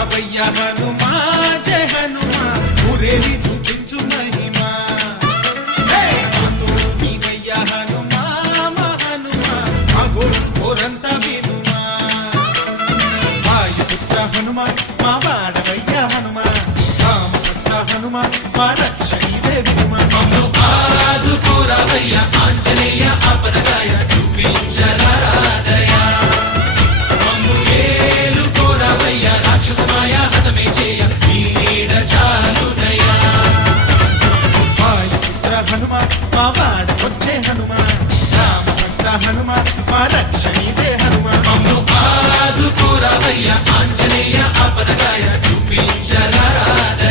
రావయ్య హనుమా జయ హనుమా ఊరేగి చూపించు మహిమా మాతోడు నీవయ్య హనుమా మా హనుమా మా గోడు కోరంత వినుమా వాయుపుత్ర హనుమా మా వాడవయ్య హనుమా రామపుత్ర హనుమా మా రక్షణిదే వినుమా మమ్ము ఆదుకోరావయ్య ఆంజనేయ ఆపదగాయ చూపించరాదయ మమ్ము ఏలుకోరావయ్య రాక్షసమాయ హతమే చేయ నీ నీడ చాలుదయా వాయుపుత్ర హనుమా మా వాడవచ్చే హనుమా రామభక్త హనుమా మా రక్షణిదే హనుమా మమ్ము ఆదుకోరావయ్య ఆంజనేయ ఆపదగాయ చూపించరాదయ